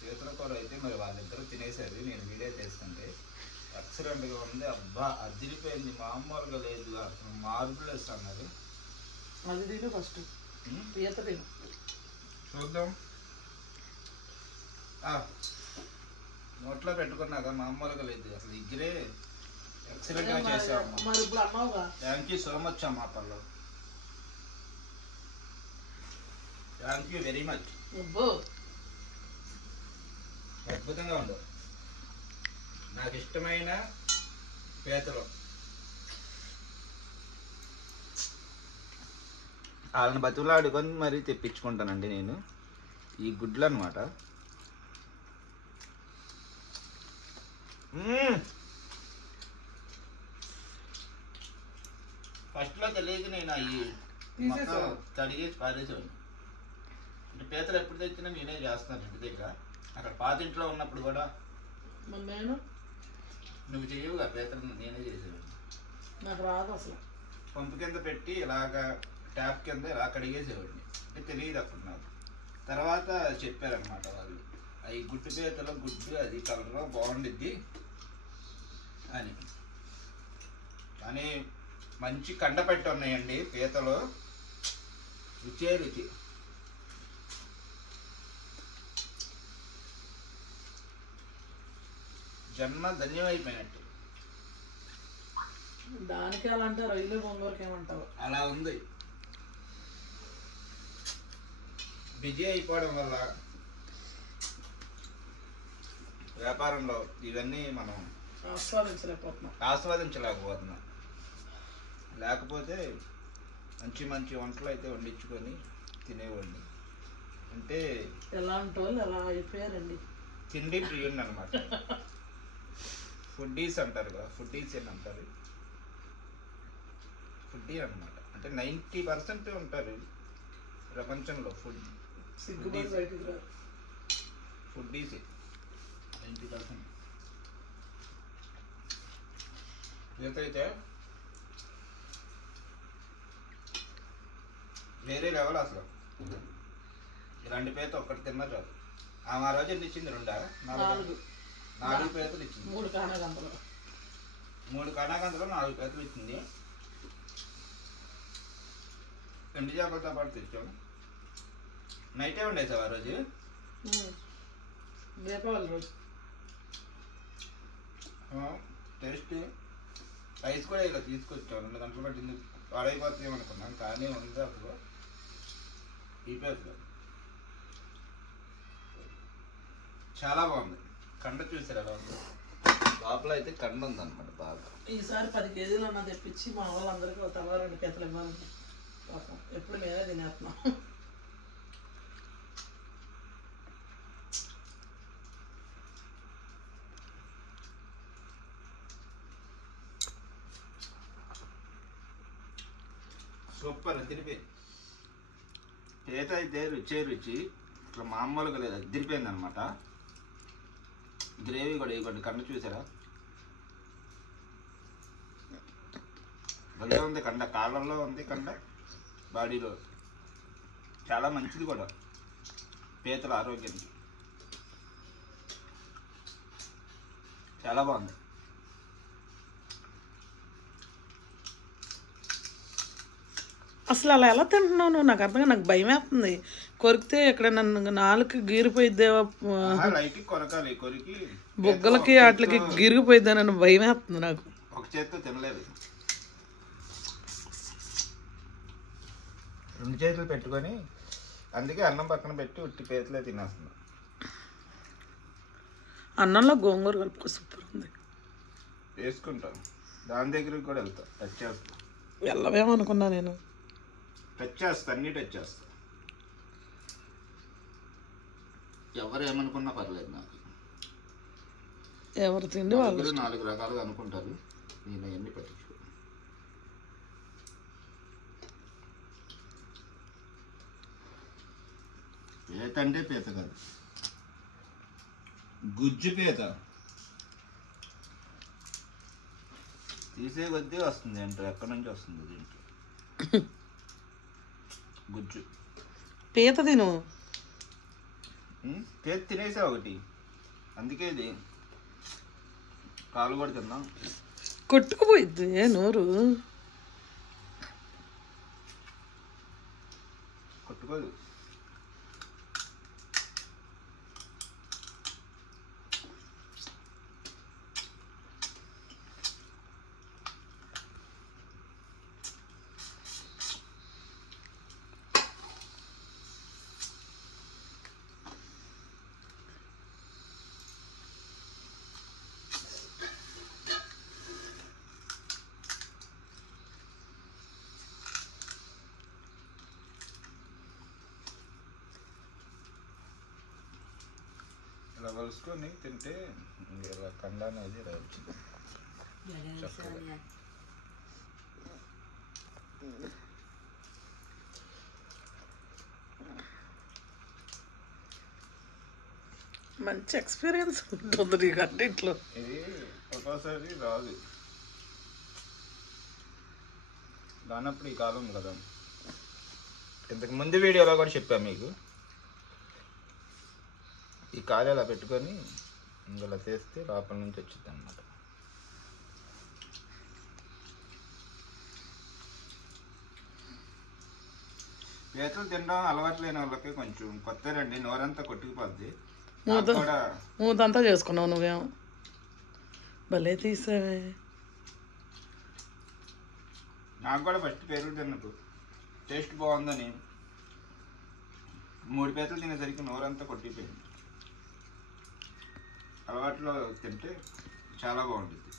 పీతల కూర అయితే మరి వాళ్ళిద్దరూ తినేసారు, నేను వీడియో చేస్తుంటే ఎక్సలెంట్గా ఉంది. అబ్బా అదిరిపోయింది, మామూలుగా లేదు. అసలు మార్బులెస్ అన్నారు. అది తిను ఫస్ట్, పీత తిను. చూద్దాం. నోట్లో పెట్టుకున్నాక మామూలుగా లేదు అసలు. ఇగ్గిరే ఎక్సలెంట్గా చేసావు. మరి ఇప్పుడు అన్నావుగా. థ్యాంక్ యూ సో మచ్ అమ్మా పళ్ళు. Thank you very much. అద్భుతంగా ఉండు. నాకు ఇష్టమైన పీతలు. వాళ్ళని బతులాడుకొని మరీ తెప్పించుకుంటానండి నేను ఈ గుడ్లు అనమాట. ఫస్ట్లో తెలియక నేను అవి కడిగేసి పారేసేవాడిని. అంటే పీతలు ఎప్పుడు తెచ్చినా నేనే చేస్తున్నాను ఇంటి దగ్గర. అక్కడ పాతింట్లో ఉన్నప్పుడు కూడా నేను నువ్వు చేయవుగా పీతలు నేనే చేసేవాడిని. నాకు రాదు అసలు. పంపు కింద పెట్టి ఇలాగ ట్యాప్ కింద ఇలా కడిగేసేవాడిని. అంటే తెలియదు అప్పుడు నాకు. తర్వాత చెప్పారనమాట వాళ్ళు, అవి గుడ్డు పీతలో గుడ్డు అది కలర్లో బాగుండిద్ది అని. కానీ మంచి కండపెట్టి ఉన్నాయండి పీతలు. రుచే రుచి. జన్మ ధన్యమైపోయినట్టు. దానికి అలా అంటే రైలు గొంగూరకి ఏమంటావు? అలా ఉంది. బిజీ అయిపోవడం వల్ల వ్యాపారంలో ఇవన్నీ మనం ఆస్వాదించలేకపోతున్నాం. లేకపోతే మంచి మంచి వంటలు అయితే వండించుకొని తినేవాడిని. అంటే ఎలాంటి వాళ్ళు ఎలా అయిపోయారండి. తిండి ప్రియుడిని అనమాట. ఫుడ్డీస్ అంటారు కదా, ఫుడ్డీస్ అని అంటారు. ఫుడ్డీ అనమాట. అంటే 90% ఉంటారు ప్రపంచంలో ఫుడ్డీస్ 90%. అయితే వేరే లెవెల్ అసలు. ఇలాంటి పేత ఒక్కటి తిన్నా చాలు. ఆమె ఆ రోజు ఎన్ని ఇచ్చింది? 4 పేతలు ఇచ్చింది. 3 కానాగంతలో 4 పేతలు ఇచ్చింది. ఎండు చేపలతో పాటు తెచ్చాము. నైటే ఉండేసావు ఆ రోజు. దీపావళి రోజు టేస్ట్. రైస్ కూడా ఇలా తీసుకొచ్చాము. 2 గంటలు పట్టింది. పాడైపోతుంది అనుకున్నాం, కానీ ఉంది అసలు ఈ పేతలు. చాలా బాగుంది. కండ చూసారు ఎలా ఉంది. లోపల అయితే కండ ఉందన్నమాట బాగా. ఈసారి 10 కేజీలు అన్న తెప్పించి మా వాళ్ళందరికీ ఒక తల 2 పీతలు ఇవ్వాలండి. ఎప్పుడు మేమే తినేస్తున్నాం. సూపర్. అదిరిపోయి పీత అయితే రుచే రుచి. ఇట్లా మామూలుగా లేదు, అదిరిపోయింది అనమాట. గ్రేవీ కూడా ఇవ్వండి. కండ చూసారా భలే ఉంది. కండ కాళ్ళల్లో ఉంది, కండ బాడీలో. చాలా మంచిది కూడా పీతల ఆరోగ్యానికి. చాలా బాగుంది. అసలు అలా ఎలా తింటున్నావు నువ్వు? నాకు అర్థంగా, నాకు భయం వేస్తుంది. కొరికితే ఇక్కడ నన్ను నాలుగు గీరిపోయిద్దేవా, కొరకాలి. కొరికి బుగ్గలకి వాటికి గిరిగిపోయిద్దానని భయం వేస్తుంది నాకు. ఒక చేత్తో తినలేదు. 2 చేతులు పెట్టుకొని, అందుకే అన్నం పక్కన పెట్టి ఉట్టి పేతలే తినేస్తున్నా. అన్నంలో గోంగూర కలుపుకో, సూపర్ ఉంది. వేసుకుంటాం. దాని దగ్గరికి కూడా వెళ్తా, టచ్ చేస్తా. వెళ్ళవేమనుకున్నా నేను. టచ్ చేస్తా, అన్నీ టచ్ చేస్తా. ఎవరు ఏమనుకున్నా పర్లేదు నాకు. ఎవరు తిండి వాళ్ళు 4 రకాలుగా అనుకుంటారు. నేను అవన్నీ పట్టించుకో. పీత అంటే పీత కాదు, గుజ్జు పీత. తీసే కొద్దీ వస్తుంది అంటారు. ఎక్కడి నుంచి వస్తుంది దీంట్లో గుజ్జు? పీత తిను. పీత తినేసా ఒకటి, అందుకే ఇది కాలు కూడా తిన్నాం. కొట్టుకుపోయిద్ది నోరు. కొట్టుకోదు. ఇలా కలుసుకొని తింటే ఇలా కండ అనేది ఇలా వచ్చింది చక్కగా. మంచి ఎక్స్పీరియన్స్ ఉంటుంది నీకు అన్నింట్లో. ఇది ఒక్కోసారి రాదు రానప్పుడు ఈ కాలం కదా. ఇంతకు ముందు వీడియోలో కూడా చెప్పాను మీకు, ఈ కాలు ఇలా పెట్టుకొని ఇందులో తీస్తే లోపల నుంచి వచ్చింది అన్నమాట. పీతలు తినడం అలవాటు లేని వాళ్ళకి కొంచెం కొత్తదండి, నోరంతా కొట్టుకుపోద్ది. కూడా మూతంతా చేసుకున్నావు నువ్వేమో, భలే తీసావే. నాకు కూడా ఫస్ట్ పేరు తిన్నప్పుడు టేస్ట్ బాగుందని 3 పీతలు తినేసరికి నోరంతా కొట్టిపోయింది. అలవాట్లో తింటే చాలా బాగుంటుంది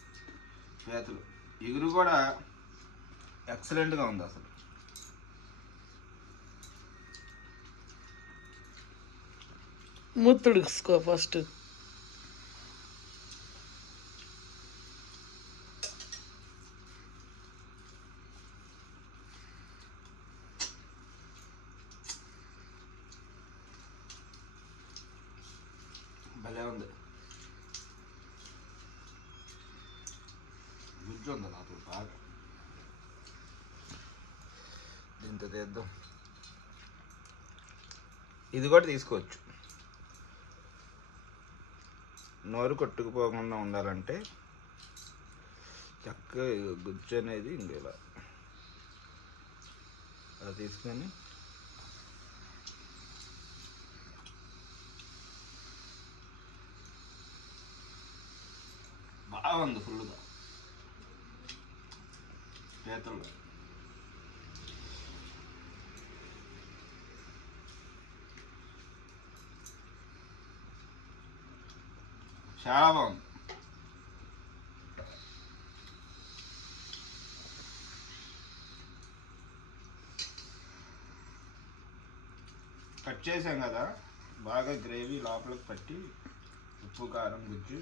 పీతలు. ఎగురు కూడా ఎక్సలెంట్గా ఉంది అసలు. మూతుడుసుకో ఫస్ట్. భలే ఉంది, గుజ్జు ఉంది నాకు బాగా. దీంతో తీద్దాం. ఇది కూడా తీసుకోవచ్చు. నోరు కొట్టుకుపోకుండా ఉండాలంటే చక్కగా గుజ్జు అనేది ఇంకేలా అలా తీసుకొని బాగుంది ఫుల్గా పీతలు. చాలా బాగుంది. కట్ చేసాం కదా, బాగా గ్రేవీ లోపలికి పట్టి ఉప్పు కారం గుజ్జు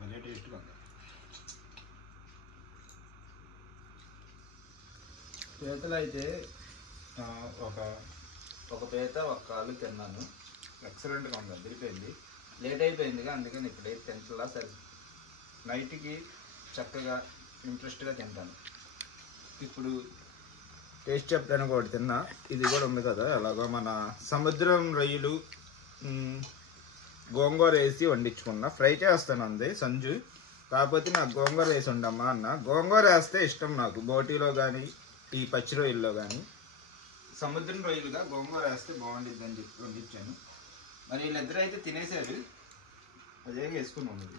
భలే టేస్ట్గా ఉంది. పీతలు అయితే ఒక పీత ఒక కాలు తిన్నాను, ఎక్సలెంట్గా ఉంది, అదిరిపోయింది. లేట్ అయిపోయిందిగా అందుకని ఇప్పుడైతే తింటలా. సరే నైట్కి చక్కగా ఇంట్రెస్ట్గా తింటాను. ఇప్పుడు టేస్ట్ చెప్పడానికి ఒకటి తిన్నా, ఇది కూడా ఉంది కదా. అలాగా మన సముద్రం రొయ్యలు గోంగూర వేసి వండించుకున్నా, ఫ్రై చేస్తాను అంది సంజు. కాకపోతే నాకు గోంగూర వేసి ఉండమ్మా అన్న. గోంగూర వేస్తే ఇష్టం నాకు, బోటీలో కానీ ఈ పచ్చి రొయ్యల్లో కానీ. సముద్రం రొయ్యలుగా గోంగూర వేస్తే బాగుండిద్ది అని చెప్పి వండించాను. మరి వీళ్ళిద్దరూ అయితే తినేసారు, అదే వేసుకున్నాం. ఇది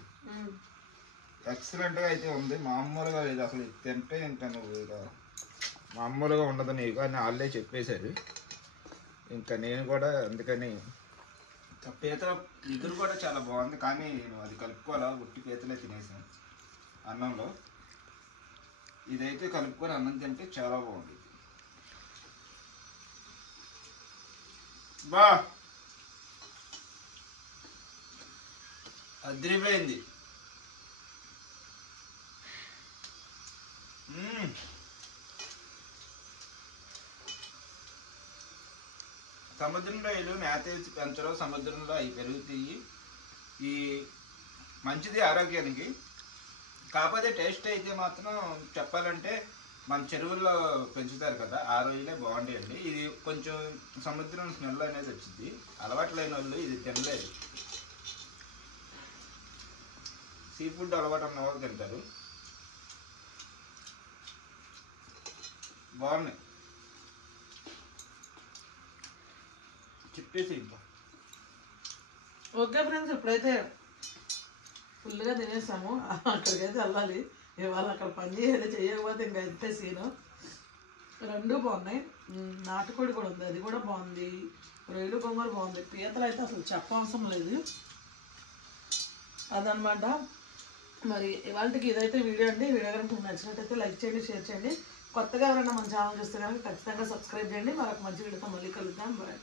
ఎక్సలెంట్గా అయితే ఉంది, మామూలుగా లేదు అసలు. తింటే ఇంకా నువ్వు ఇక మామూలుగా ఉండదు నీకు అని వాళ్ళే చెప్పేశారు. ఇంకా నేను కూడా అందుకని పీతల ఇగురు కూడా చాలా బాగుంది, కానీ నేను అది కలుపుకోవాలా, ఉట్టి పీతలే తినేసాను అన్నంలో. ఇదైతే కలుపుకొని అన్నం తింటే చాలా బాగుంది. బా అదిరిపోయింది. సముద్రంలో ఇల్లు మేత వేసి పెంచడం, సముద్రంలో అవి పెరుగుతాయి. ఈ మంచిది ఆరోగ్యానికి. కాకపోతే టేస్ట్ అయితే మాత్రం చెప్పాలంటే మన చెరువుల్లో పెంచుతారు కదా, ఆ రోజులే బాగుంటాయండి. ఇది కొంచెం సముద్రం స్మెల్ అనేది వచ్చింది, అలవాటు లేని వాళ్ళు ఇది తినలేరు. సీ ఫుడ్ అలవాటు ఉన్న వాళ్ళు తింటారు. బాగున్నాయి, చెప్పేసి ఇంకా. ఓకే ఫ్రెండ్స్, ఇప్పుడైతే ఫుల్గా తినేసాము. అక్కడికైతే వెళ్ళాలి ఇవాళ. అక్కడ పని చేయాలి, చేయకపోతే ఇంకా అంతే సీను. రెండు బాగున్నాయి, నాటుకోడి కూడా ఉంది, అది కూడా బాగుంది. రొయ్యలు గోంగూర బాగుంది. పీతలు అయితే అసలు చెప్పవసరం లేదు అదనమాట. మరి ఇవాళకి ఇదైతే వీడియో అండి. వీడియో కనుక మీకు నచ్చినట్టయితే లైక్ చేయండి, షేర్ చేయండి. కొత్తగా ఎవరైనా మన ఛానల్ చూస్తే కనుక ఖచ్చితంగా సబ్స్క్రైబ్ చేయండి. మరొక మంచి వీడియోతో మళ్ళీ కలుద్దాం. బాయ్.